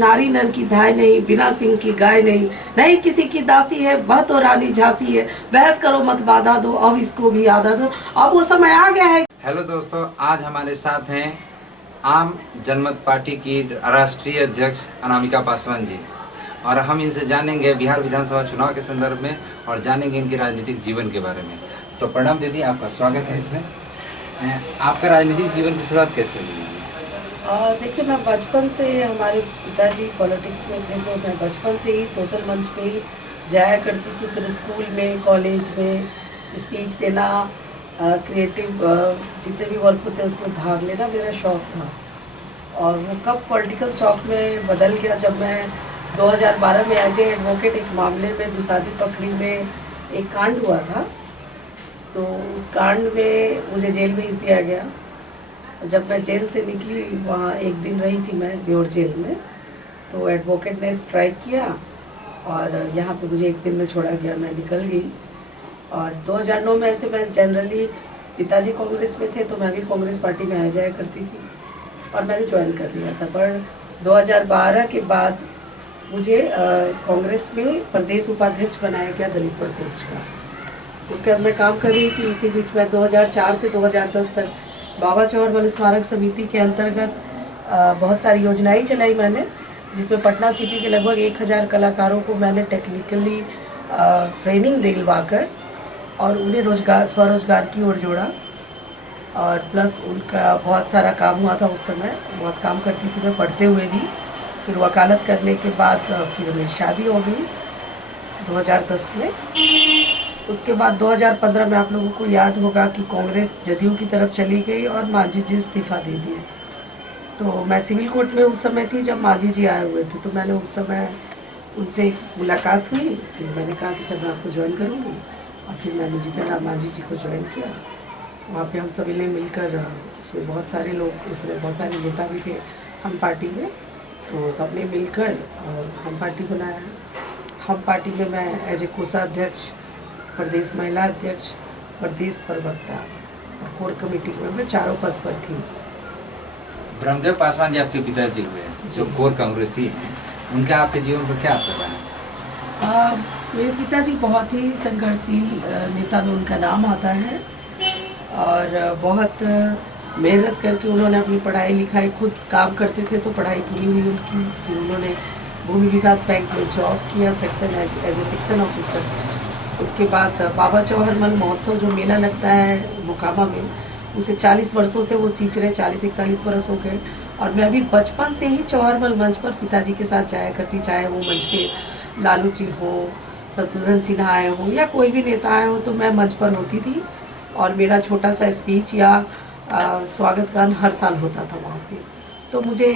नारी नर की धाय नहीं, बिना सिंह की गाय नहीं, नहीं किसी की दासी है वह तो रानी झांसी है, बहस करो मत बाधा दो, अब इसको भी आधा दो। अब वो समय आ गया है। हेलो दोस्तों, आज हमारे साथ हैं आम जनमत पार्टी की राष्ट्रीय अध्यक्ष अनामिका पासवान जी, और हम इनसे जानेंगे बिहार विधानसभा चुनाव के संदर्भ में और जानेंगे इनके राजनीतिक जीवन के बारे में। तो प्रणाम दीदी, आपका स्वागत है इसमें। आपका राजनीतिक जीवन की शुरुआत कैसे हुई? देखिए, मैं बचपन से, हमारे पिताजी पॉलिटिक्स में थे, तो मैं बचपन से ही सोशल मंच पे ही जाया करती थी। फिर स्कूल में, कॉलेज में स्पीच देना, क्रिएटिव जितने भी वर्क होते हैं उसमें भाग लेना मेरा शौक़ था। और वो कब पॉलिटिकल शौक़ में बदल गया, जब मैं 2012 में एज ए एडवोकेट एक मामले में दुसाधी पकड़ी में एक कांड हुआ था। तो उस कांड में मुझे जेल भेज दिया गया। जब मैं जेल से निकली, वहाँ एक दिन रही थी मैं ब्योर जेल में, तो एडवोकेट ने स्ट्राइक किया और यहाँ पे मुझे एक दिन में छोड़ा गया, मैं निकल गई। और 2009 में ऐसे मैं जनरली, पिताजी कांग्रेस में थे तो मैं भी कांग्रेस पार्टी में आ जाया करती थी और मैंने ज्वाइन कर लिया था। पर 2012 के बाद मुझे कांग्रेस में प्रदेश उपाध्यक्ष बनाया गया दलित प्रकोष्ठ का। उसके बाद मैं काम कर रही थी। इसी बीच में 2004 से 2010 तक बाबा चौहरमल स्मारक समिति के अंतर्गत बहुत सारी योजनाएं चलाई मैंने, जिसमें पटना सिटी के लगभग 1000 कलाकारों को मैंने टेक्निकली ट्रेनिंग दिलवाकर और उन्हें स्वरोजगार की ओर जोड़ा। और प्लस उनका बहुत सारा काम हुआ था उस समय, बहुत काम करती थी मैं पढ़ते हुए भी। फिर वकालत करने के बाद फिर मेरी शादी हो गई 2010 में। उसके बाद 2015 में आप लोगों को याद होगा कि कांग्रेस जदयू की तरफ चली गई और मांझी जी इस्तीफा दे दिए। तो मैं सिविल कोर्ट में उस समय थी जब मांझी जी आए हुए थे, तो मैंने उस समय उनसे मुलाकात हुई। फिर मैंने कहा कि सर मैं आपको ज्वाइन करूँगी, और फिर मैंने जितेंद्र राम मांझी जी को ज्वाइन किया। वहाँ पे हम सभी ने मिलकर, उसमें बहुत सारे लोग, उसमें बहुत सारे नेता भी थे हम पार्टी में, तो सबने मिलकर और हम पार्टी बनाया। हम पार्टी में मैं एज ए कोषाध्यक्ष, प्रदेश महिला अध्यक्ष, प्रदेश प्रवक्ता और कोर कमेटी में मैं चारों पद पर थी। ब्रह्मदेव पासवान जी आपके पिताजी हुए, जो कोर कांग्रेसी हैं, उनका आपके जीवन पर क्या असर रहा? मेरे पिताजी बहुत ही संघर्षशील नेता में उनका नाम आता है, और बहुत मेहनत करके उन्होंने अपनी पढ़ाई लिखाई, खुद काम करते थे तो पढ़ाई पूरी हुई उनकी। फिर उन्होंने भूमि विकास बैंक में जॉब किया, section as a section officer. उसके बाद बाबा चौहरमल महोत्सव जो मेला लगता है मोकामा में, उसे 40 वर्षों से वो सींच रहे, 40-41 वर्ष हो गए। और मैं अभी बचपन से ही चौहरमल मंच पर पिताजी के साथ जाया करती, चाहे वो मंच पे लालू जी हो, शत्रुघ्न सिन्हा आए हो या कोई भी नेता आए हो, तो मैं मंच पर होती थी और मेरा छोटा सा स्पीच या स्वागत गान हर साल होता था वहाँ पे। तो मुझे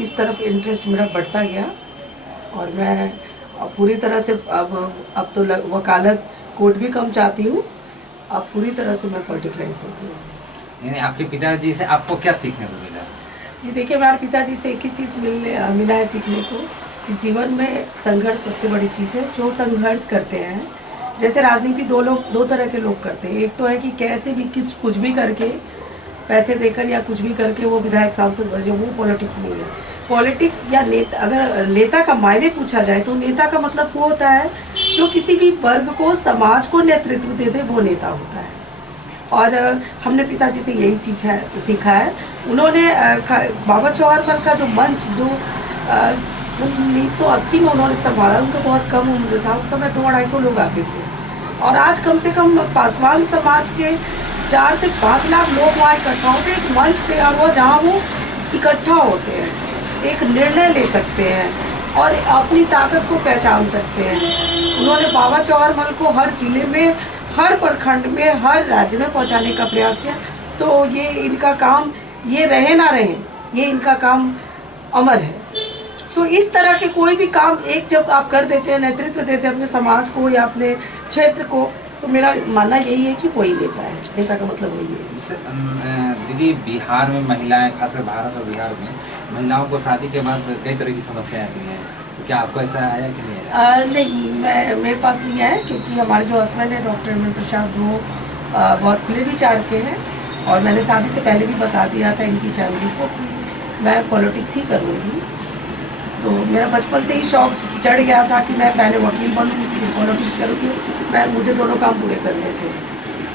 इस तरफ इंटरेस्ट मेरा बढ़ता गया और मैं पूरी तरह से अब तो वकालत कोर्ट भी कम चाहती हूँ, अब पूरी तरह से मैं पॉलिटिकलाइज हो गई हूँ। यानी आपके पिताजी से आपको क्या सीखने को मिला? ये देखिए, मेरे पिताजी से एक ही चीज़ मिला है सीखने को, कि जीवन में संघर्ष सबसे बड़ी चीज़ है। जो संघर्ष करते हैं, जैसे राजनीति दो तरह के लोग करते हैं। एक तो है कि कैसे भी कुछ भी करके, पैसे देकर या कुछ भी करके वो विधायक सांसद बन जाए, वो पॉलिटिक्स नहीं है। पॉलिटिक्स या नेता, अगर नेता का मायने पूछा जाए तो नेता का मतलब वो होता है जो किसी भी वर्ग को, समाज को नेतृत्व दे दे, वो नेता होता है। और हमने पिताजी से यही सीखा है। उन्होंने बाबा चौहरमल का जो मंच, जो 1980 में उन्होंने संभाला, उनका बहुत कम उम्र था, उस समय 200-250 लोग आते थे। और आज कम से कम पासवान समाज के 4 से 5 लाख लोग वहाँ इकट्ठा होते हैं। एक मंच तैयार हुआ जहाँ वो इकट्ठा होते हैं, एक निर्णय ले सकते हैं और अपनी ताकत को पहचान सकते हैं। उन्होंने बाबा चौहरमल को हर जिले में, हर प्रखंड में, हर राज्य में पहुंचाने का प्रयास किया। तो ये इनका काम, ये रहे ना रहे, ये इनका काम अमर है। तो इस तरह के कोई भी काम एक जब आप कर देते हैं, नेतृत्व देते हैं अपने समाज को या अपने क्षेत्र को, तो मेरा मानना यही है कि वही नेता है। नेता का मतलब वही है। दीदी, बिहार में महिलाएं, खासकर भारत और बिहार में महिलाओं को शादी के बाद कई तरह की समस्याएं आती हैं, तो क्या आपको ऐसा आया कि नहीं आया? नहीं, मेरे पास नहीं आया, क्योंकि हमारे जो हस्बैंड है डॉक्टर अमन प्रसाद, वो बहुत खुले विचार के हैं। और मैंने शादी से पहले भी बता दिया था इनकी फैमिली को कि मैं पॉलिटिक्स ही करूँगी। तो मेरा बचपन से ही शौक चढ़ गया था कि मैं पहले वकील बनूँ फिर पॉलिटिक्स करूँ, मैं मुझे दोनों काम पूरे करने थे।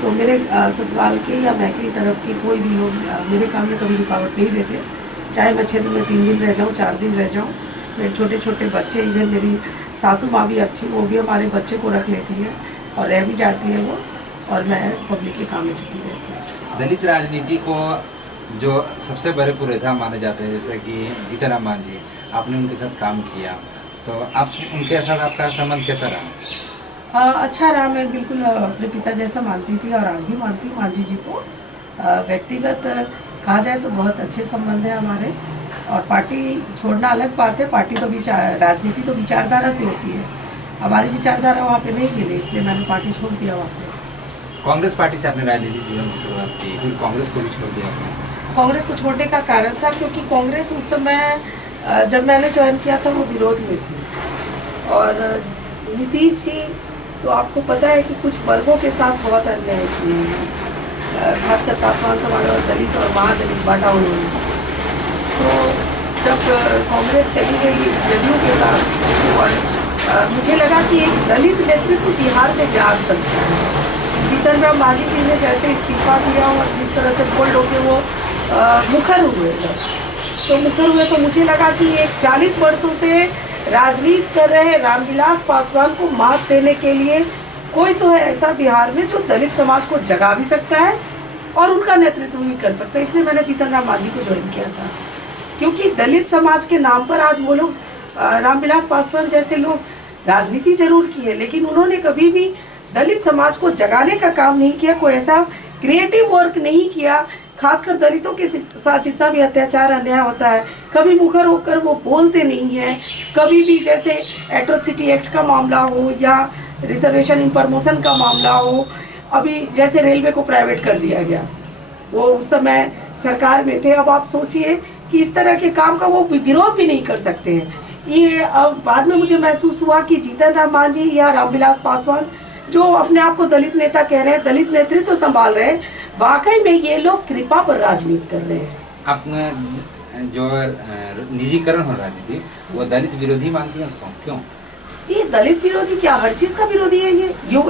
तो मेरे ससुराल के या मैं की तरफ के कोई भी लोग मेरे काम में कभी रुकावट नहीं देते, चाहे मैं क्षेत्र में 3 दिन रह जाऊँ 4 दिन रह जाऊँ। मेरे छोटे छोटे बच्चे, इवन मेरी सासू माँ भी अच्छी, वो भी हमारे बच्चे को रख लेती है और रह भी जाती है वो, और मैं पब्लिक के काम में छुट्टी रहती हूँ। दलित राजनीति को जो सबसे बड़े पुरोधा माने जाते हैं, जैसे कि जीतन राम मांझी, आपने उनके साथ काम किया, तो आप उनके साथ आपका संबंध कैसा रहा? अच्छा रहा। मैं बिल्कुल अपने पिता जैसा मानती थी और आज भी मानती हूँ मांझी जी को। व्यक्तिगत कहा जाए तो बहुत अच्छे संबंध है हमारे, और पार्टी छोड़ना अलग बात है। पार्टी तो राजनीति तो विचारधारा से होती है, हमारी विचारधारा वहाँ पे नहीं मिली, इसलिए मैंने पार्टी छोड़ दिया वहाँ पे। कांग्रेस पार्टी से आपने राजनीतिक जीवन की शुरुआत की, फिर कांग्रेस को भी छोड़ दिया आपने? कांग्रेस को छोड़ने का कारण था क्योंकि कांग्रेस उस समय जब मैंने ज्वाइन किया था वो विरोध में थी, और नीतीश जी तो आपको पता है कि कुछ वर्गों के साथ बहुत अन्याय किए हैं, खासकर पासवान समाज और दलित और महादलित बांटा उन्होंने। तो जब कांग्रेस चली गई जदयू के साथ, और मुझे लगा कि एक दलित नेतृत्व बिहार में जाग सकता है। जीतन राम मांझी जी ने जैसे इस्तीफा दिया और जिस तरह से बोल्ड होके वो मुखर हुए, तो मुझे लगा कि एक 40 वर्षों से राजनीति कर रहे रामविलास पासवान को मात देने के लिए कोई तो है ऐसा बिहार में जो दलित समाज को जगा भी सकता है और उनका नेतृत्व भी कर सकता है। इसलिए मैंने जीतन राम मांझी को ज्वाइन किया था, क्योंकि दलित समाज के नाम पर आज वो लोग, रामविलास पासवान जैसे लोग राजनीति जरूर की है, लेकिन उन्होंने कभी भी दलित समाज को जगाने का काम नहीं किया, कोई ऐसा क्रिएटिव वर्क नहीं किया। खासकर दलितों के साथ जितना भी अत्याचार अन्याय होता है, कभी मुखर होकर वो बोलते नहीं है। कभी भी जैसे एट्रोसिटी एक्ट का मामला हो या रिजर्वेशन इन प्रमोशन का मामला हो, अभी जैसे रेलवे को प्राइवेट कर दिया गया, वो उस समय सरकार में थे। अब आप सोचिए कि इस तरह के काम का वो विरोध भी नहीं कर सकते हैं। ये अब बाद में मुझे महसूस हुआ कि जीतन राम मांझी या रामविलास पासवान जो अपने आप को दलित नेता कह रहे हैं, दलित नेतृत्व संभाल रहे हैं, वाकई में ये लोग कृपा पर राजनीति कर रहे हैं। अपने जो निजीकरण हो राजनीति, वो दलित विरोधी मानती है उसको, क्यों? ये दलित विरोधी क्या, हर चीज का विरोधी है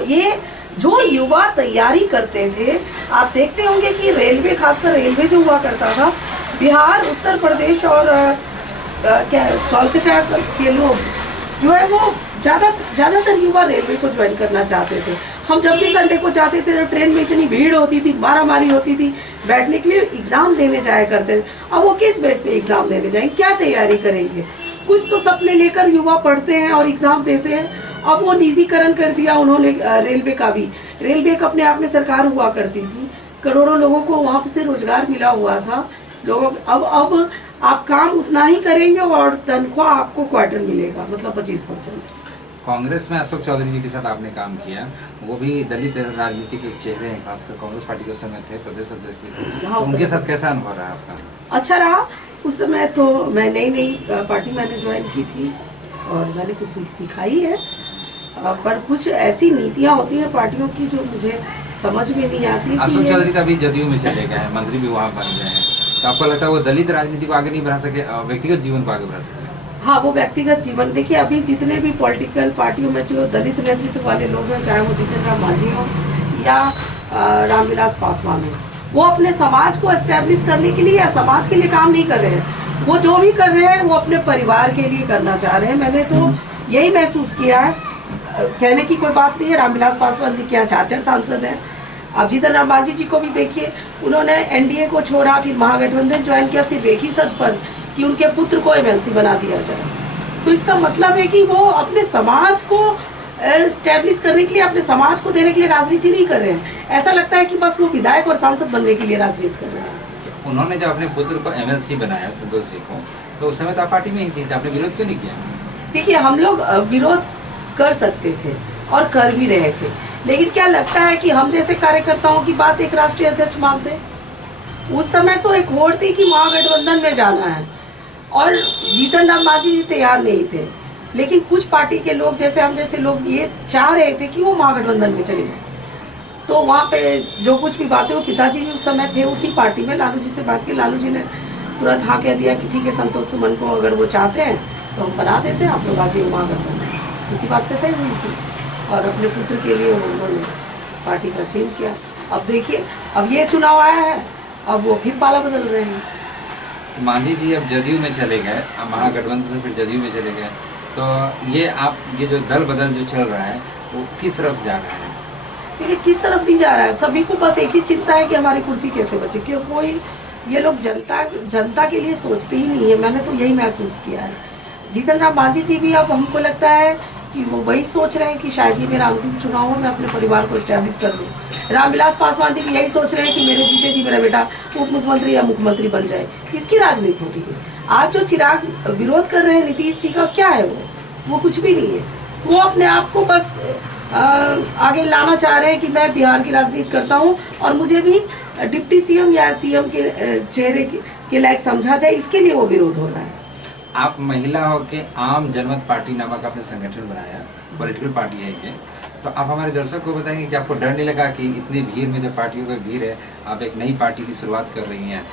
ये जो युवा तैयारी करते थे। आप देखते होंगे कि रेलवे, खासकर रेलवे जो हुआ करता था, बिहार, उत्तर प्रदेश और कोलकाता के लोग जो है वो ज़्यादातर युवा रेलवे को ज्वाइन करना चाहते थे। हम जब भी संडे को जाते थे तो ट्रेन में इतनी भीड़ होती थी, मारामारी होती थी, बैठने के लिए एग्ज़ाम देने जाया करते थे। अब वो किस बेस पे एग्ज़ाम देने जाएंगे, क्या तैयारी करेंगे? कुछ तो सपने लेकर युवा पढ़ते हैं और एग्ज़ाम देते हैं। अब वो निजीकरण कर दिया उन्होंने रेलवे का भी। रेलवे का अपने आप में सरकार हुआ करती थी, करोड़ों लोगों को वहाँ से रोजगार मिला हुआ था। लोग अब आप काम उतना ही करेंगे और तनख्वाह आपको क्वार्टर मिलेगा, मतलब 25%। कांग्रेस में अशोक चौधरी जी के साथ आपने काम किया, वो भी दलित राजनीति के चेहरे हैं, खासकर कांग्रेस पार्टी के समय थे, प्रदेश अध्यक्ष भी थे, तो उनके साथ कैसा अनुभव रहा आपका? अच्छा रहा। उस समय तो मैं नई पार्टी मैंने ज्वाइन की थी और मैंने कुछ सिखाई है, पर कुछ ऐसी नीतियाँ होती हैं पार्टियों की जो मुझे समझ में नहीं आती। अशोक चौधरी का भी जदयू में चले गए हैं, मंत्री भी वहाँ बन गए हैं, तो आपको लगता है वो दलित राजनीति को आगे नहीं बढ़ा सके, व्यक्तिगत जीवन को आगे बढ़ा सके? हाँ, वो व्यक्तिगत जीवन, देखिए अभी जितने भी पॉलिटिकल पार्टियों में जो दलित नेतृत्व वाले लोग हैं, चाहे वो जीतन राम मांझी हो या रामविलास पासवान हो, वो अपने समाज को एस्टेब्लिश करने के लिए या समाज के लिए काम नहीं कर रहे हैं। वो जो भी कर रहे हैं वो अपने परिवार के लिए करना चाह रहे हैं। मैंने तो यही महसूस किया है। कहने की कोई बात नहीं है, रामविलास पासवान जी के यहाँ 4 सांसद हैं। अब जीतन राम मांझी जी को भी देखिए, उन्होंने एनडीए को छोड़ा, फिर महागठबंधन ज्वाइन किया, सिर्फ एक ही शर्त पर कि उनके पुत्र को एमएलसी बना दिया जाए। तो इसका मतलब है कि वो अपने समाज को एस्टेब्लिश करने के लिए, अपने समाज को देने के लिए राजनीति नहीं कर रहे हैं। ऐसा लगता है कि बस वो विधायक और सांसद बनने के लिए राजनीति कर रहे हैं। उन्होंने जब अपने पुत्र को एमएलसी बनाया, संतोष जी को, तो उस समय तो आप पार्टी में ही थी, आपने विरोध क्यों नहीं किया? देखिए, हम लोग विरोध कर सकते थे और कर भी रहे थे, लेकिन क्या लगता है कि हम जैसे कार्यकर्ताओं की बात एक राष्ट्रीय अध्यक्ष मानते? उस समय तो एक होड़ थी कि महागठबंधन में जाना है और जीतन राम मांझी जी तैयार नहीं थे, लेकिन कुछ पार्टी के लोग, जैसे हम जैसे लोग, ये चाह रहे थे कि वो महागठबंधन में चले जाए। तो वहाँ पे जो कुछ भी बातें, वो पिताजी भी उस समय थे उसी पार्टी में, लालू जी से बात की, लालू जी ने तुरंत हाँ कह दिया कि ठीक है, संतोष सुमन को अगर वो चाहते हैं तो हम बना देते हैं, आप लोग आज वहाँ करते हैं, इसी बात पे तय हुई थी। और अपने पुत्र के लिए उन्होंने पार्टी का चेंज किया। अब देखिए, अब ये चुनाव आया है, अब वो फिर पाला बदल रहे हैं। मांझी जी अब जदयू में चले गए, अब महागठबंधन से फिर जदयू में चले गए, तो ये जो दल बदल जो चल रहा है वो किस तरफ जा रहा है? देखिए किस तरफ भी जा रहा है, सभी को बस एक ही चिंता है कि हमारी कुर्सी कैसे बचे, क्यों कोई ये लोग जनता के लिए सोचते ही नहीं है। मैंने तो यही महसूस किया है। जीतन राम मांझी जी भी अब हमको लगता है कि वो वही सोच रहे हैं कि शायद ये मेरा अंतिम चुनाव हो, मैं अपने परिवार को स्टैब्लिश कर दूँ। रामविलास पासवान जी भी यही सोच रहे हैं कि मेरे जीते जी मेरा बेटा उप मुख्यमंत्री या मुख्यमंत्री बन जाए। किसकी राजनीति हो रही है? आज जो चिराग विरोध कर रहे हैं नीतीश जी का, क्या है वो कुछ भी नहीं है। वो अपने आप को बस आगे लाना चाह रहे हैं कि मैं बिहार की राजनीति करता हूं और मुझे भी डिप्टी सीएम या सीएम के चेहरे के लायक समझा जाए, इसके लिए वो विरोध हो रहा है। आप महिला हो के आम जनमत पार्टी नामक आपने संगठन बनाया, पॉलिटिकल पार्टी है ये, तो आप हमारे दर्शक को बताएंगे कि आपको डर नहीं लगा कि इतनी भीड़ में, जब पार्टियों की भीड़ है, आप एक नई पार्टी की शुरुआत कर रही हैं?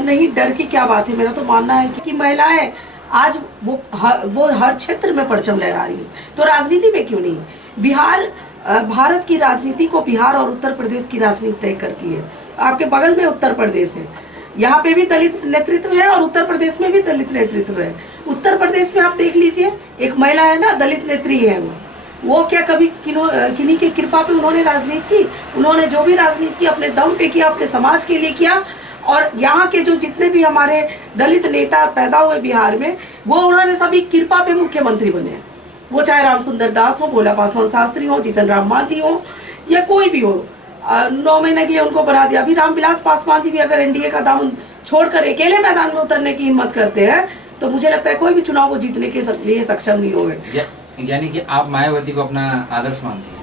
नहीं, डर की क्या बात है। मेरा तो मानना है कि महिलाएं आज वो हर क्षेत्र में परचम लहरा रही है, तो राजनीति में क्यों नहीं? बिहार भारत की राजनीति को बिहार और उत्तर प्रदेश की राजनीति तय करती है। आपके बगल में उत्तर प्रदेश है, यहाँ पे भी दलित नेतृत्व है और उत्तर प्रदेश में भी दलित नेतृत्व है। उत्तर प्रदेश में आप देख लीजिए, एक महिला है ना, दलित नेत्री है वो क्या कभी किन्हीं की कृपा पे उन्होंने राजनीति की? उन्होंने जो भी राजनीति की अपने दम पे किया, अपने समाज के लिए किया। और यहाँ के जो जितने भी हमारे दलित नेता पैदा हुए बिहार में, वो उन्होंने सभी कृपा पे मुख्यमंत्री बने। वो चाहे रामसुंदर दास हो, भोला पासवान शास्त्री हो, जीतन राम मांझी हो, या कोई भी हो, 9 महीने के लिए उनको बना दिया। अभी रामविलास पासवान जी भी अगर एनडीए का दामन छोड़कर अकेले मैदान में उतरने की हिम्मत करते हैं, तो मुझे लगता है कोई भी चुनाव को जीतने के लिए सक्षम नहीं होंगे। यानी कि आप मायावती को अपना आदर्श मानती हैं?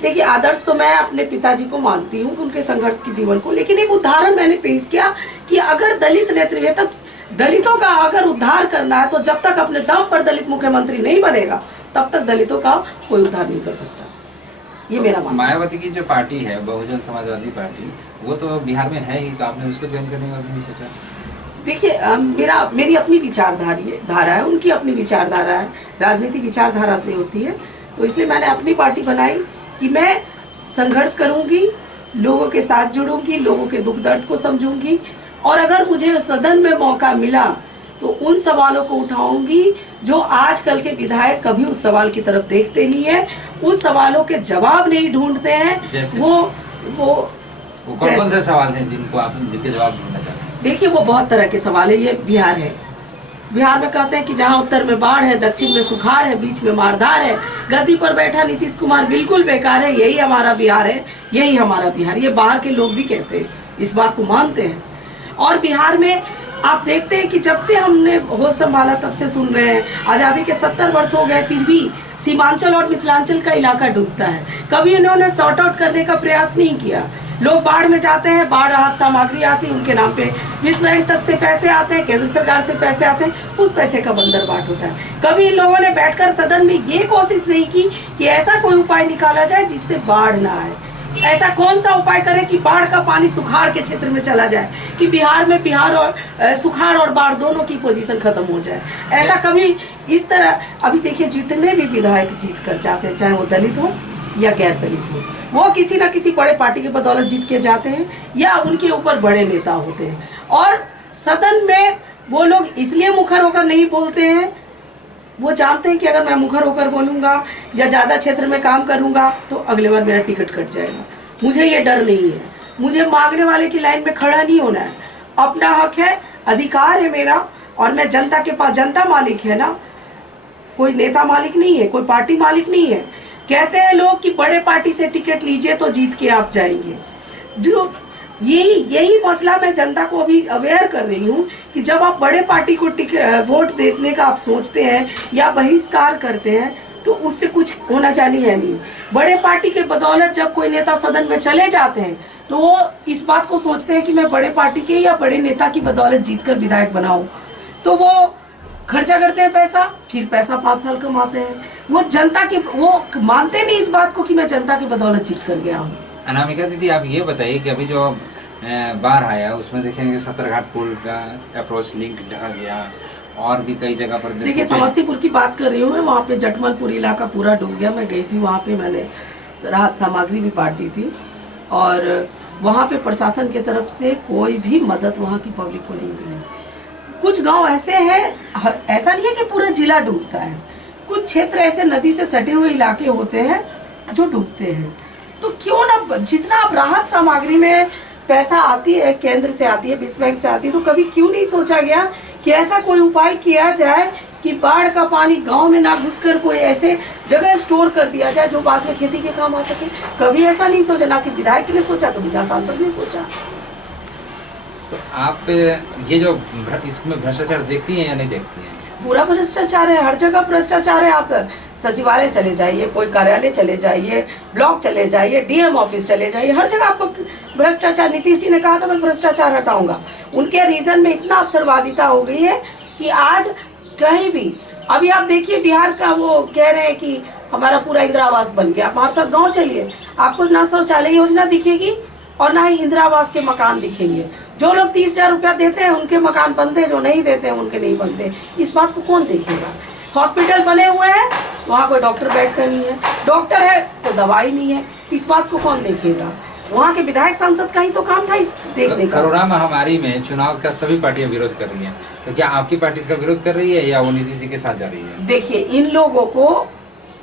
देखिए, आदर्श तो मैं अपने पिताजी को मानती हूँ, उनके संघर्ष के जीवन को, लेकिन एक उदाहरण मैंने पेश किया कि अगर दलित नेतृत्व है, तो दलितों का अगर उद्धार करना है, तो जब तक अपने दम पर दलित मुख्यमंत्री नहीं बनेगा, तब तक दलितों का कोई उद्धार नहीं कर सकता। ये मेरा मानना है। मायावती की जो पार्टी है, बहुजन समाजवादी पार्टी, वो तो बिहार में है ही, तो आपने उसको ज्वाइन करने का नहीं सोचा? देखिए, मेरी अपनी विचारधारा है, उनकी अपनी विचारधारा है, राजनीति विचारधारा से होती है। तो इसलिए मैंने अपनी पार्टी बनाई कि मैं संघर्ष करूंगी, लोगों के साथ जुड़ूंगी, लोगों के दुख दर्द को समझूंगी, और अगर मुझे सदन में मौका मिला तो उन सवालों को उठाऊंगी जो आजकल के विधायक कभी उस सवाल की तरफ देखते नहीं है, उस सवालों के जवाब नहीं ढूंढते हैं। वो कौन से सवाल हैं जिनके जवाब ढूंढना चाहते हैं? देखिए, वो बहुत तरह के सवाल है। ये बिहार है, बिहार में कहते हैं कि जहाँ उत्तर में बाढ़ है, दक्षिण में सुखाड़ है, बीच में मारधार है, गद्दी पर बैठा नीतीश कुमार बिल्कुल बेकार है, यही हमारा बिहार है, यही हमारा बिहार। ये बाहर के लोग भी कहते हैं, इस बात को मानते हैं। और बिहार में आप देखते हैं कि जब से हमने होश संभाला तब से सुन रहे हैं, आज़ादी के 70 वर्ष हो गए, फिर भी सीमांचल और मिथिलांचल का इलाका डूबता है। कभी इन्होंने सॉर्ट आउट करने का प्रयास नहीं किया। लोग बाढ़ में जाते हैं, बाढ़ राहत सामग्री आती है, उनके नाम पे विश्व बैंक तक से पैसे आते हैं, केंद्र सरकार से पैसे आते हैं, उस पैसे का बंदरबाट होता है। कभी इन लोगों ने बैठकर सदन में ये कोशिश नहीं की कि ऐसा कोई उपाय निकाला जाए जिससे बाढ़ ना आए। ऐसा कौन सा उपाय करें कि बाढ़ का पानी सुखाड़ के क्षेत्र में चला जाए, कि बिहार में सुखाड़ और बाढ़ दोनों की पोजीशन खत्म हो जाए। ऐसा कभी इस तरह, अभी देखिए जितने भी विधायक जीत कर जाते हैं, चाहे वो दलित हो या गैर दलित हो, वो किसी ना किसी बड़े पार्टी की बदौलत जीत के जाते हैं या उनके ऊपर बड़े नेता होते हैं। और सदन में वो लोग इसलिए मुखर होकर नहीं बोलते हैं, वो जानते हैं कि अगर मैं मुखर होकर बोलूँगा या ज़्यादा क्षेत्र में काम करूँगा तो अगले बार मेरा टिकट कट जाएगा। मुझे ये डर नहीं है, मुझे मांगने वाले की लाइन में खड़ा नहीं होना है। अपना हक है, अधिकार है मेरा, और मैं जनता के पास, जनता मालिक है ना, कोई नेता मालिक नहीं है, कोई पार्टी मालिक नहीं है। कहते हैं लोग कि बड़े पार्टी से टिकट लीजिए तो जीत के आप जाएंगे। जो यही मसला मैं जनता को अभी अवेयर कर रही हूँ कि जब आप बड़े पार्टी को वोट देने का आप सोचते हैं या बहिष्कार करते हैं, तो उससे कुछ होना चाहिए नहीं। बड़े पार्टी के बदौलत जब कोई नेता सदन में चले जाते हैं, तो वो इस बात को सोचते हैं कि मैं बड़े पार्टी के या बड़े नेता की बदौलत जीतकर विधायक बनाऊं, तो वो खर्चा करते हैं पैसा, फिर पैसा 5 साल कमाते हैं। वो जनता के, वो मानते नहीं इस बात को कि मैं जनता की बदौलत जीत कर गया हूँ। अनामिका दीदी, आप ये बताइए कि अभी जो बाढ़ आया उसमें देखेंगे 70 घाट पुल का अप्रोच लिंक ढह गया, और भी कई जगह पर देखिए समस्तीपुर की बात कर रही हूँ मैं, वहाँ पे जटमलपुर इलाका पूरा डूब गया। मैं गई थी वहाँ पे, मैंने राहत सामग्री भी बांटी थी और वहाँ पे प्रशासन की तरफ से कोई भी मदद वहाँ की पब्लिक को नहीं मिली। कुछ गांव ऐसे हैं, ऐसा नहीं है कि पूरा जिला डूबता है, कुछ क्षेत्र ऐसे नदी से सटे हुए इलाके होते हैं जो डूबते हैं। तो क्यों ना, जितना आप राहत सामग्री में पैसा आती है, केंद्र से आती है, विश्व बैंक से आती है, तो कभी क्यों नहीं सोचा गया कि ऐसा कोई उपाय किया जाए कि बाढ़ का पानी गांव में ना घुसकर कोई ऐसे जगह स्टोर कर दिया जाए जो बाद में खेती के काम आ सके। कभी ऐसा नहीं सोचा, ना कि विधायक ने सोचा, कभी ना सांसद ने सोचा। तो आप ये जो इसमें भ्रष्टाचार देखती हैं या नहीं देखती हैं? पूरा भ्रष्टाचार है, हर जगह भ्रष्टाचार है। आप सचिवालय चले जाइए, कोई कार्यालय चले जाइए, ब्लॉक चले जाइए, डीएम ऑफिस चले जाइए, हर जगह आपको भ्रष्टाचार। नीतीश जी ने कहा था मैं भ्रष्टाचार हटाऊंगा, उनके रीजन में इतना अवसरवादिता हो गई है कि आज कहीं भी, अभी आप देखिए बिहार का, वो कह रहे हैं कि हमारा पूरा इंदिरा आवास बन गया। आप हमारे साथ गाँव चलिए, आपको ना शौचालय योजना दिखेगी और ना ही इंदिरा आवास के मकान दिखेंगे। जो लोग 30,000 रुपया देते हैं उनके मकान बनते हैं, जो नहीं देते हैं उनके नहीं बनते। इस बात को कौन देखेगा? हॉस्पिटल बने हुए हैं, वहाँ कोई डॉक्टर बैठता नहीं है, डॉक्टर है तो दवाई नहीं है, इस बात को कौन देखेगा? वहाँ के विधायक सांसद का ही तो काम था इस देखने का। कोरोना महामारी में चुनाव का सभी पार्टियां विरोध कर रही हैं, तो क्या आपकी पार्टी इसका विरोध कर रही है या वो नीतीश जी के साथ जा रही है? देखिए, इन लोगों को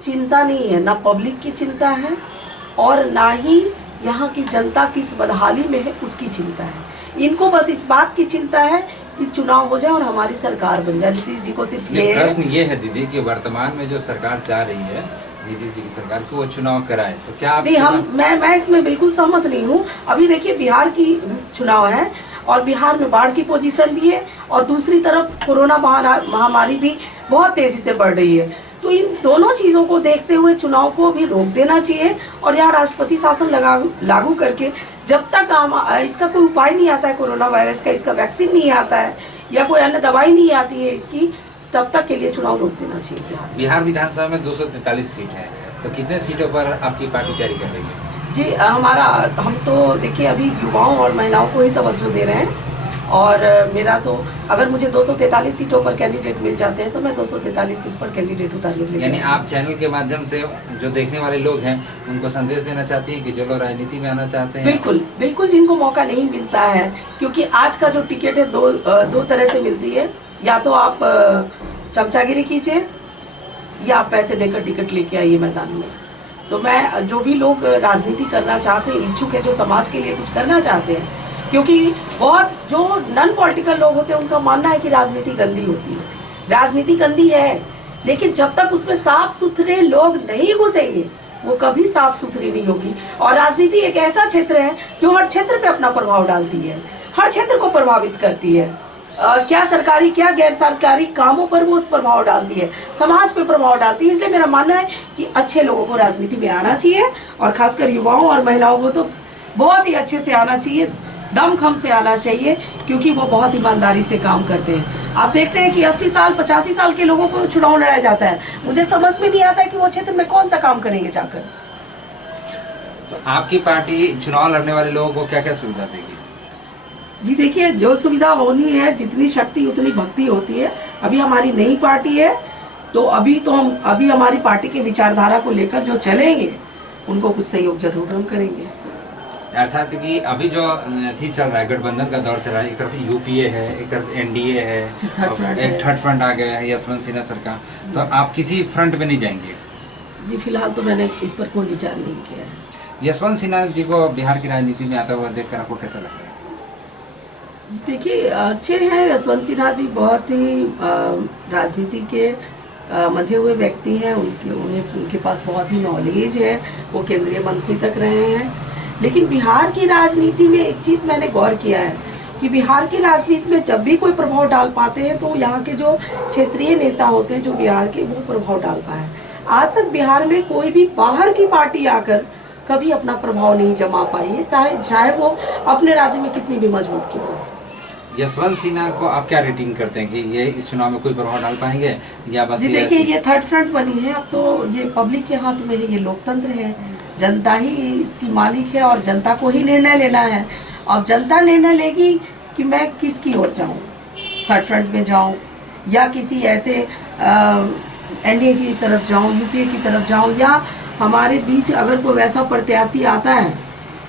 चिंता नहीं है, ना पब्लिक की चिंता है और ना ही यहाँ की जनता किस बदहाली में है उसकी चिंता है। इनको बस इस बात की चिंता है कि चुनाव हो जाए और हमारी सरकार बन जाए। नीतीश जी को सिर्फ ये प्रश्न ये है दीदी कि वर्तमान में जो सरकार चाह रही है नीतीश जी की सरकार को, वो चुनाव कराए, तो क्या आप नहीं, मैं इसमें बिल्कुल सहमत नहीं हूँ। अभी देखिए बिहार की चुनाव है और बिहार में बाढ़ की पोजीशन भी है और दूसरी तरफ कोरोना महामारी भी बहुत तेजी से बढ़ रही है। तो इन दोनों चीज़ों को देखते हुए चुनाव को भी रोक देना चाहिए और यहाँ राष्ट्रपति शासन लागू करके जब तक इसका कोई उपाय नहीं आता है, कोरोना वायरस का, इसका वैक्सीन नहीं आता है या कोई अन्य दवाई नहीं आती है इसकी, तब तक के लिए चुनाव रोक देना चाहिए। बिहार विधानसभा में 243 सीट है, तो कितने सीटों पर आपकी पार्टी तैयारी कर रही है? जी हम तो देखिए अभी युवाओं और महिलाओं को ही तवज्जो दे रहे हैं और मेरा तो, अगर मुझे 243 सीटों पर कैंडिडेट मिल जाते हैं तो मैं 243 सीट पर कैंडिडेट उतारने के लिए। यानी आप चैनल के माध्यम से जो देखने वाले लोग हैं उनको संदेश देना चाहती हैं कि जो लोग राजनीति में आना चाहते हैं? बिल्कुल बिल्कुल, जिनको मौका नहीं मिलता है, क्योंकि आज का जो टिकट है दो तरह से मिलती है, या तो आप चमचागिरी कीजिए या आप पैसे देकर टिकट लेके आइए मैदान में। तो मैं, जो भी लोग राजनीति करना चाहते हैं, इच्छुक है, जो समाज के लिए कुछ करना चाहते हैं, क्योंकि बहुत जो नॉन पॉलिटिकल लोग होते हैं उनका मानना है कि राजनीति गंदी होती है। राजनीति गंदी है, लेकिन जब तक उसमें साफ सुथरे लोग नहीं घुसेंगे वो कभी साफ सुथरी नहीं होगी। और राजनीति एक ऐसा क्षेत्र है जो हर क्षेत्र पे अपना प्रभाव डालती है, हर क्षेत्र को प्रभावित करती है। क्या सरकारी क्या गैर सरकारी कामों पर वो प्रभाव डालती है, समाज पे प्रभाव डालती है। इसलिए मेरा मानना है कि अच्छे लोगों को राजनीति में आना चाहिए और खासकर युवाओं और महिलाओं को तो बहुत ही अच्छे से आना चाहिए, दमखम से आना चाहिए, क्योंकि वो बहुत ईमानदारी से काम करते हैं। आप देखते हैं कि 80 साल 85 साल के लोगों को चुनाव लड़ाया जाता है, मुझे समझ में नहीं आता है कि वो क्षेत्र में कौन सा काम करेंगे जाकर। तो आपकी पार्टी चुनाव लड़ने वाले लोगों को क्या क्या सुविधा देगी? जी देखिए, जो सुविधा होनी है, जितनी शक्ति उतनी भक्ति होती है। अभी हमारी नई पार्टी है तो अभी हमारी पार्टी की विचारधारा को लेकर जो चलेंगे उनको कुछ सहयोग जरूर हम करेंगे। अर्थात कि अभी जो थी चल रहा है, गठबंधन का दौर चल रहा है, एक तरफ यूपीए है, एक तरफ एनडीए है, एक थर्ड फ्रंट आ गया है यशवंत सिन्हा सर का, तो आप किसी फ्रंट में नहीं जाएंगे? जी फिलहाल तो मैंने इस पर कोई विचार नहीं किया है। यशवंत सिन्हा जी को बिहार की राजनीति में आता हुआ देखकर आपको कैसा लगता है? देखिए, अच्छे हैं यशवंत सिन्हा जी, बहुत ही राजनीति के मंझे हुए व्यक्ति हैं। उनके पास बहुत ही नॉलेज है, वो केंद्रीय मंत्री तक रहे हैं। लेकिन बिहार की राजनीति में एक चीज़ मैंने गौर किया है कि बिहार की राजनीति में जब भी कोई प्रभाव डाल पाते हैं तो यहाँ के जो क्षेत्रीय नेता होते हैं जो बिहार के, वो प्रभाव डाल पाए। आज तक बिहार में कोई भी बाहर की पार्टी आकर कभी अपना प्रभाव नहीं जमा पाई है, चाहे वो अपने राज्य में कितनी भी मजबूत क्यों हो। यशवंत सिन्हा को आप क्या रेटिंग करते हैं कि ये इस चुनाव में कोई प्रभाव डाल पाएंगे या बस? जी देखिए, ये थर्ड फ्रंट बनी है, अब तो ये पब्लिक के हाथ में है, ये लोकतंत्र है, जनता ही इसकी मालिक है और जनता को ही निर्णय लेना है। अब जनता निर्णय लेगी कि मैं किसकी ओर जाऊं, थर्ड फ्रंट में जाऊं या किसी ऐसे एनडीए की तरफ जाऊं, यूपीए की तरफ जाऊं, या हमारे बीच अगर कोई वैसा प्रत्याशी आता है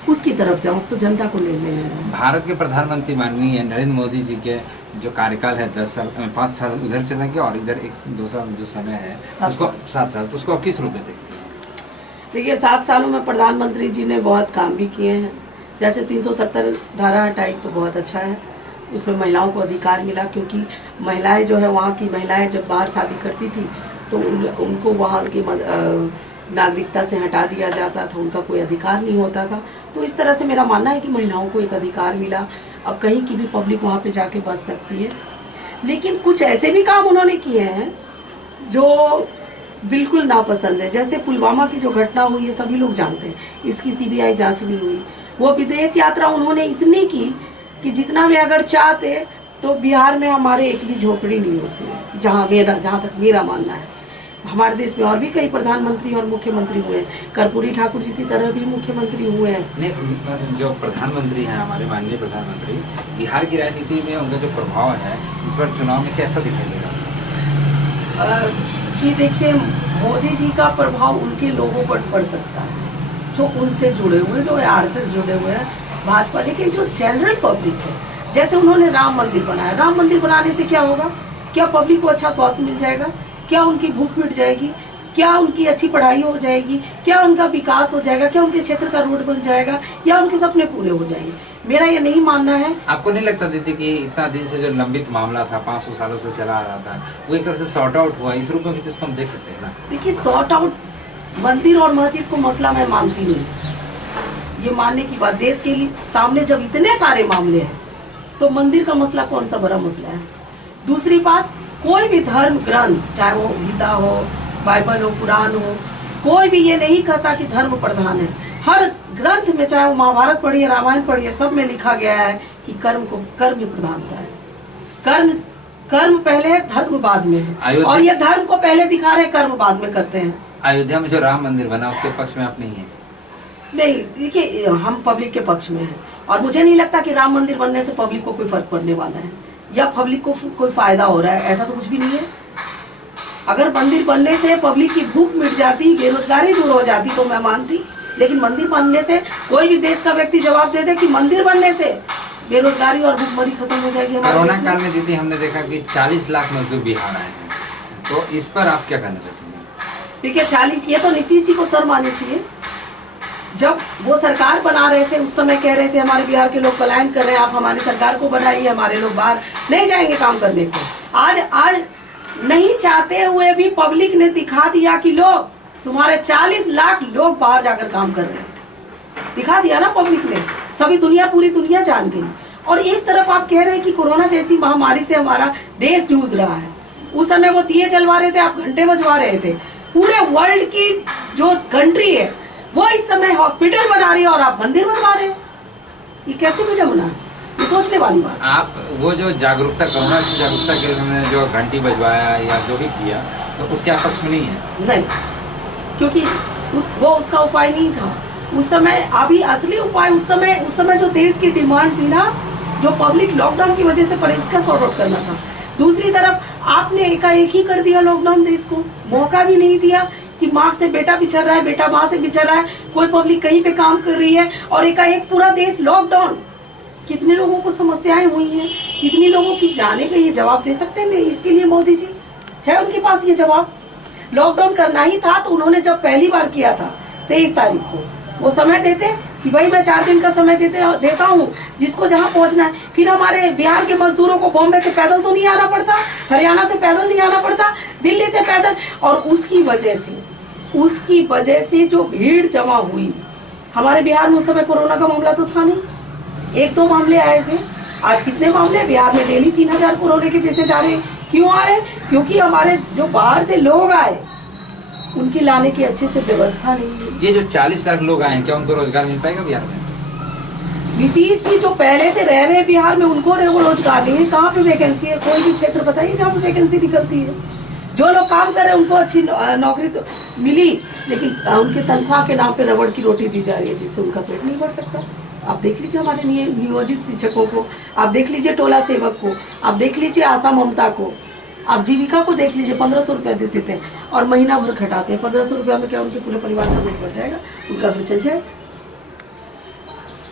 उसकी तरफ जाऊं, तो जनता को निर्णय लेना है। भारत के प्रधानमंत्री माननीय नरेंद्र मोदी जी के जो कार्यकाल है 10 साल 5 साल उधर चलेंगे और इधर 1-2 साल जो समय है उसको 7 साल, तो उसको आप किस रूप में देखते हैं? देखिए 7 सालों में प्रधानमंत्री जी ने बहुत काम भी किए हैं। जैसे 370 धारा हटाई तो बहुत अच्छा है, उसमें महिलाओं को अधिकार मिला, क्योंकि महिलाएं जो है वहाँ की महिलाएं जब बाहर शादी करती थी तो उनको वहाँ की नागरिकता से हटा दिया जाता था, उनका कोई अधिकार नहीं होता था। तो इस तरह से मेरा मानना है कि महिलाओं को एक अधिकार मिला, अब कहीं की भी पब्लिक वहाँ पे जाके बस सकती है। लेकिन कुछ ऐसे भी काम उन्होंने किए हैं जो बिल्कुल नापसंद है। जैसे पुलवामा की जो घटना हुई है सभी लोग जानते हैं, इसकी सीबीआई जांच नहीं हुई। वो विदेश यात्रा उन्होंने इतनी की कि जितना भी अगर चाहते तो बिहार में हमारे एक भी झोपड़ी नहीं होती, जहाँ तक मेरा मानना है। हमारे देश में और भी कई प्रधानमंत्री और मुख्यमंत्री हुए, कर्पूरी ठाकुर जी की तरह भी मुख्यमंत्री हुए हैं। नहीं, जो प्रधानमंत्री हैं हमारे माननीय प्रधानमंत्री, बिहार की राजनीति में उनका जो प्रभाव है इस बार चुनाव में कैसा दिखाई देगा? जी देखिए, मोदी जी का प्रभाव उनके लोगों पर पड़ सकता है जो उनसे जुड़े हुए, जो आरएसएस जुड़े हुए हैं, भाजपा। लेकिन जो जनरल पब्लिक है, जैसे उन्होंने राम मंदिर बनाया, राम मंदिर बनाने से क्या होगा? क्या पब्लिक को अच्छा स्वास्थ्य मिल जाएगा? क्या उनकी भूख मिट जाएगी? क्या उनकी अच्छी पढ़ाई हो जाएगी? क्या उनका विकास हो जाएगा? क्या उनके क्षेत्र का रोड बन जाएगा? या उनके सपने पूरे हो जाएंगे? मेरा ये नहीं मानना है। आपको नहीं लगता दीदी कि इतना दिन से जो लंबित मामला था, 500 सालों से चला आ रहा था, वो एक तरह से सॉर्ट आउट हुआ? इस रूप में भी तो इसको हम देख सकते हैं ना। देखिए, सॉर्ट आउट मंदिर और मस्जिद को मसला मैं मानती नहीं। ये मानने की बात, देश के सामने जब इतने सारे मामले हैं तो मंदिर का मसला कौन सा बड़ा मसला है? दूसरी बात, कोई भी धर्म ग्रंथ, चाहे वो गीता हो, बाइबल हो, कुरान हो, कोई भी ये नहीं कहता कि धर्म प्रधान है। हर ग्रंथ में, चाहे वो महाभारत पढ़िए, रामायण पढ़िए, सब में लिखा गया है कि कर्म की प्रधानता है। कर्म पहले है, धर्म बाद में है। और ये धर्म को पहले दिखा रहे, कर्म बाद में करते हैं। अयोध्या में जो राम मंदिर बना उसके पक्ष में आप नहीं है? नहीं, देखिए हम पब्लिक के पक्ष में हैं और मुझे नहीं लगता कि राम मंदिर बनने से पब्लिक को कोई फर्क पड़ने वाला है या पब्लिक को कोई फायदा हो रहा है, ऐसा तो कुछ भी नहीं है। अगर मंदिर बनने से पब्लिक की भूख मिट जाती, बेरोजगारी दूर हो जाती तो मैं मानती, लेकिन मंदिर बनने से कोई भी देश का व्यक्ति जवाब दे दे कि मंदिर बनने से बेरोजगारी और भूखमरी खत्म हो जाएगी। कोरोना काल में दीदी हमने देखा कि 40 लाख मजदूर बिहार आए हैं, तो इस पर आप क्या कहना चाहते हैं? देखिए 40, ये तो नीतीश जी को शर्म आनी चाहिए। जब वो सरकार बना रहे थे उस समय कह रहे थे हमारे बिहार के लोग पलायन कर रहे हैं, आप हमारी सरकार को बनाइए, हमारे लोग बाहर नहीं जाएंगे काम करने को। आज नहीं चाहते हुए भी पब्लिक ने दिखा दिया कि लो तुम्हारे 40 लाख लोग बाहर जाकर काम कर रहे हैं, दिखा दिया ना पब्लिक ने, सभी दुनिया, पूरी दुनिया जान गई। और एक तरफ आप कह रहे हैं कि कोरोना जैसी महामारी से हमारा देश जूझ रहा है, उस समय वो दिए जलवा रहे थे, आप घंटे बजवा रहे थे। पूरे वर्ल्ड की जो कंट्री है वो इस समय हॉस्पिटल बना रही है और आप मंदिर बनवा रहे हैं, ये कैसे मीडिया बना? ये सोचने वाली बात। आप वो जो जागरूकता, कोरोना की जागरूकता के लिए जो घंटी बजवाया या जो भी किया, तो उसके आप पक्ष में नहीं है? नहीं, क्योंकि वो उसका उपाय नहीं था उस समय। अभी असली उपाय उस समय जो देश की डिमांड थी ना, जो पब्लिक लॉकडाउन की वजह से पड़े, उसका सॉर्ट आउट करना था। दूसरी तरफ आपने एकाएक ही कर दिया लॉकडाउन, देश को मौका भी नहीं दिया कि माँ से बेटा बिछड़ रहा है, बेटा माँ से बिछड़ रहा है, कोई पब्लिक कहीं पे काम कर रही है और एकाएक पूरा देश लॉकडाउन। कितने लोगों को समस्याएं हुई हैं, कितने लोगों की जाने का ये जवाब दे सकते हैं? इसके लिए मोदी जी है, उनके पास ये जवाब। लॉकडाउन करना ही था तो उन्होंने जब पहली बार किया था 23 तारीख को, वो समय देते कि भाई मैं 4 दिन का समय देता हूँ जिसको जहाँ पहुँचना है। फिर हमारे बिहार के मजदूरों को बॉम्बे से पैदल तो नहीं आना पड़ता, हरियाणा से पैदल नहीं आना पड़ता, दिल्ली से पैदल। और उसकी वजह से जो भीड़ जमा हुई, हमारे बिहार में उस समय कोरोना का मामला तो था नहीं, 1-2 मामले आए थे। आज कितने मामले बिहार में? डेली 3000 कोरोना के पेशेंट आ रहे हैं। क्यों आ रहे? क्योंकि हमारे जो बाहर से लोग आए उनकी लाने की अच्छे से व्यवस्था नहीं है। ये जो 40 लाख लोग आए हैं, क्या उनको रोजगार मिल पाएगा बिहार में? नीतीश जी जो पहले से रह रहे हैं बिहार में, उनको रोजगार नहीं है। कहाँ पे वैकेंसी है? कोई भी क्षेत्र बताइए जहाँ पे वैकेंसी निकलती है। जो लोग काम कर रहे हैं उनको अच्छी नौकरी तो मिली, लेकिन उनके तनख्वाह के नाम पे रबड़ की रोटी दी जा रही है, जिससे उनका पेट नहीं भर सकता। आप देख लीजिए हमारे नियोजित शिक्षकों को, आप देख लीजिए टोला सेवक को, आप देख लीजिए आशा ममता को, आप जीविका को देख लीजिए, 1500 रुपया देते थे और महीना भर खटाते हैं। 1500 रुपया में क्या उनके पूरे परिवार का पेट भर जाएगा, उनका घर चल जाए।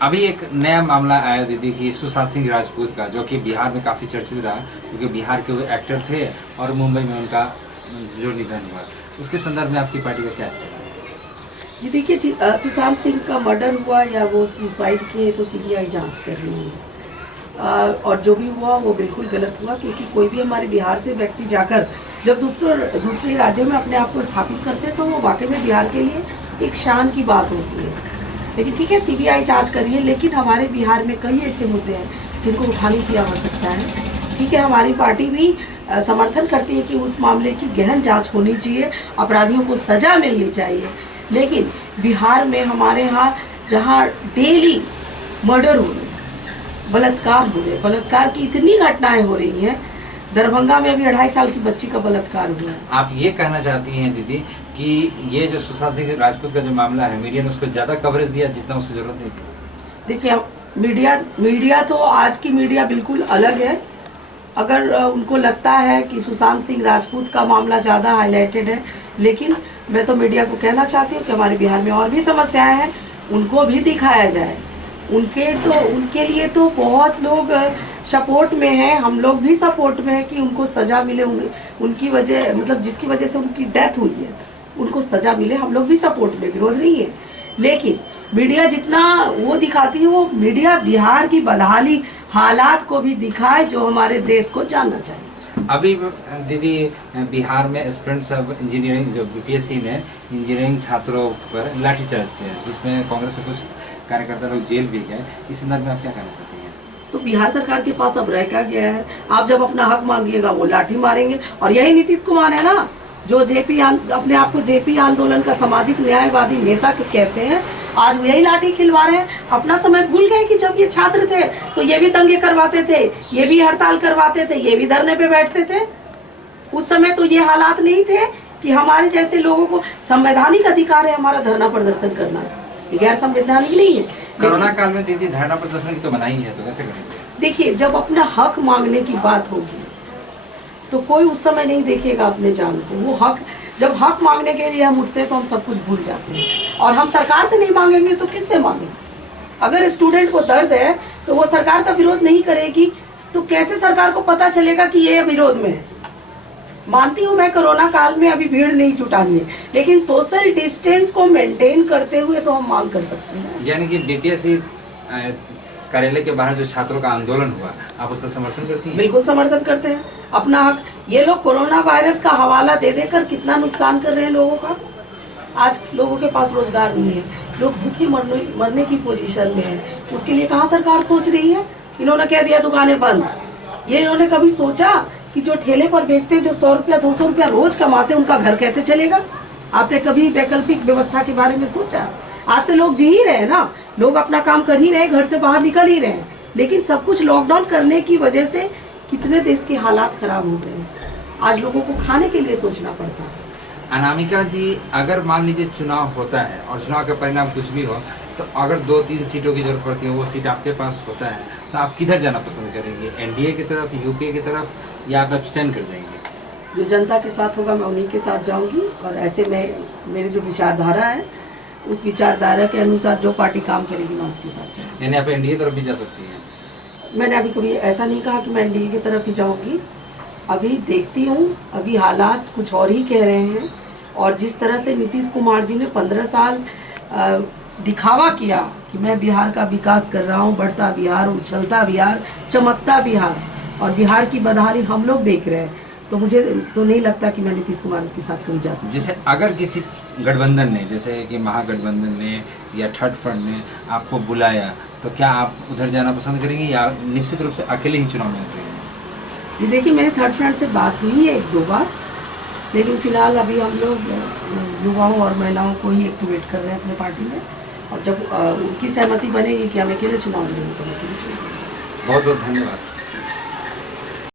अभी एक नया मामला आया दीदी कि सुशांत सिंह राजपूत का, जो कि बिहार में काफ़ी चर्चित रहा क्योंकि बिहार के वो एक्टर थे और मुंबई में उनका जो निधन हुआ, उसके संदर्भ में आपकी पार्टी का क्या स्टेप है? जी देखिए, सुशांत सिंह का मर्डर हुआ या वो सुसाइड किए तो सीबीआई जांच कर रही है। और जो भी हुआ वो बिल्कुल गलत हुआ, क्योंकि कोई भी हमारे बिहार से व्यक्ति जाकर जब दूसरे राज्यों में अपने आप को स्थापित करते हैं तो वो वाकई में बिहार के लिए एक शान की बात होती है। लेकिन ठीक है, सीबीआई जांच कर रही है, लेकिन हमारे बिहार में कई ऐसे मुद्दे हैं जिनको उठाने की आवश्यकता है। ठीक है, हमारी पार्टी भी समर्थन करती है कि उस मामले की गहन जांच होनी चाहिए, अपराधियों को सजा मिलनी चाहिए। लेकिन बिहार में हमारे यहाँ जहाँ डेली मर्डर हो रहे, बलात्कार हो रहे, बलात्कार की इतनी घटनाएं हो रही हैं। दरभंगा में अभी 2.5 साल की बच्ची का बलात्कार हुआ है। आप ये कहना चाहती हैं दीदी कि ये जो सुशांत सिंह राजपूत का जो मामला है, मीडिया ने उसको ज़्यादा कवरेज दिया जितना उसकी जरूरत नहीं थी? देखिए, मीडिया तो आज की मीडिया बिल्कुल अलग है। अगर उनको लगता है कि सुशांत सिंह राजपूत का मामला ज़्यादा हाईलाइटेड है, लेकिन मैं तो मीडिया को कहना चाहती हूँ कि हमारे बिहार में और भी समस्याएं हैं, उनको भी दिखाया जाए। उनके लिए तो बहुत लोग सपोर्ट में हैं, हम लोग भी सपोर्ट में हैं कि उनको सज़ा मिले। उनकी वजह, मतलब जिसकी वजह से उनकी डेथ हुई है, उनको सज़ा मिले, हम लोग भी सपोर्ट में, विरोध नहीं है। लेकिन मीडिया जितना वो दिखाती है, वो मीडिया बिहार की बदहाली हालात को भी दिखाए जो हमारे देश को जानना चाहिए। अभी दीदी बिहार में स्टूडेंट्स ऑफ इंजीनियरिंग, जो बीपीएससी ने इंजीनियरिंग छात्रों पर लाठीचार्ज किया, जिसमें कांग्रेस के कुछ कार्यकर्ता लोग जेल भी गए, इस संदर्भ में आप क्या कहना चाहती हैं? तो बिहार सरकार के पास अब रह क्या गया है? आप जब अपना हक मांगिएगा वो लाठी मारेंगे। और यही नीतीश कुमार है ना, जो अपने आप को जेपी आंदोलन का सामाजिक न्यायवादी नेता कहते हैं, आज वो यही लाठी खिलवा रहे हैं। अपना समय भूल गए कि जब ये छात्र थे तो ये भी दंगे करवाते थे, ये भी हड़ताल करवाते थे, ये भी धरने पे बैठते थे। उस समय तो ये हालात नहीं थे कि हमारे जैसे लोगों को संवैधानिक अधिकार है हमारा धरना प्रदर्शन करना, गैर संवैधानिक नहीं है। कोरोना काल में दीदी धरना प्रदर्शन की तो मनाही है, तो कैसे करेंगे? देखिए, जब अपना हक मांगने की बात होगी तो कोई उस समय नहीं देखेगा अपने जान को। वो हक, जब हक मांगने के लिए हम उठते हैं तो हम सब कुछ भूल जाते हैं। और हम सरकार से नहीं मांगेंगे तो किससे मांगेंगे? अगर स्टूडेंट को दर्द है तो वो सरकार का विरोध नहीं करेगी तो कैसे सरकार को पता चलेगा कि ये विरोध में है? मानती हूँ मैं, कोरोना काल में अभी भीड़ नहीं जुटानी है, लेकिन सोशल डिस्टेंस को मेंटेन करते हुए तो हम मांग कर सकते हैं। यानी कि बीपीएससी कार्यालय के बाहर जो छात्रों का आंदोलन हुआ, आप उसका समर्थन करती हैं? बिल्कुल समर्थन करते हैं। अपना हक, ये लोग कोरोना वायरस का हवाला दे देकर कितना नुकसान कर रहे हैं लोगों का। आज लोगों के पास रोजगार नहीं है, लोग भूखे मरने की पोजीशन में है। उसके लिए कहाँ सरकार सोच रही है? इन्होंने कह दिया दुकानें बंद। ये इन्होंने कभी सोचा कि जो ठेले पर बेचते हैं, जो 100 रुपया 200 रुपया रोज कमाते हैं, उनका घर कैसे चलेगा? आपने कभी वैकल्पिक व्यवस्था के बारे में सोचा? आज तो लोग जी ही रहे हैं ना, लोग अपना काम कर ही रहे हैं, घर से बाहर निकल ही रहे हैं, लेकिन सब कुछ लॉकडाउन करने की वजह से कितने देश के हालात खराब हो गए हैं। आज लोगों को खाने के लिए सोचना पड़ता है। अनामिका जी, अगर मान लीजिए चुनाव होता है और चुनाव का परिणाम कुछ भी हो, तो अगर 2-3 सीटों की जरूरत पड़ती है, वो सीट आपके पास होता है, तो आप किधर जाना पसंद करेंगे? एनडीए की तरफ, यूपीए की तरफ, या आप एब्सटेन कर जाएंगे? जो जनता के साथ होगा मैं उन्हीं के साथ जाऊंगी। और ऐसे में मेरी जो विचारधारा है, उस विचारधारा के अनुसार जो पार्टी काम करेगी मैं उसके साथ जाऊँगी। यानी आप एनडीए तरफ भी जा सकती हैं? मैंने अभी कभी ऐसा नहीं कहा कि मैं एनडीए की तरफ ही जाऊंगी। अभी देखती हूँ, अभी हालात कुछ और ही कह रहे हैं। और जिस तरह से नीतीश कुमार जी ने 15 साल दिखावा किया कि मैं बिहार का विकास कर रहा हूँ, बढ़ता बिहार, उछलता बिहार, चमकता बिहार, और बिहार की बदहाली हम लोग देख रहे हैं, तो मुझे तो नहीं लगता कि मैं नीतीश कुमार के साथ कहीं जा सकती। जैसे अगर किसी गठबंधन ने, जैसे कि महागठबंधन ने या थर्ड फ्रंट ने आपको बुलाया, तो क्या आप उधर जाना पसंद करेंगे या निश्चित रूप से अकेले ही चुनाव में उतरेंगे? ये देखिए, मेरे थर्ड फ्रंट से बात हुई है 1-2 बार, लेकिन फिलहाल अभी हम लोग युवाओं और महिलाओं को ही एक्टिवेट कर रहे हैं अपने पार्टी में। और जब उनकी सहमति बनेगी कि हम अकेले चुनाव लड़ेंगे तो हम अकेले चुनाव लड़ेंगे। बहुत बहुत धन्यवाद।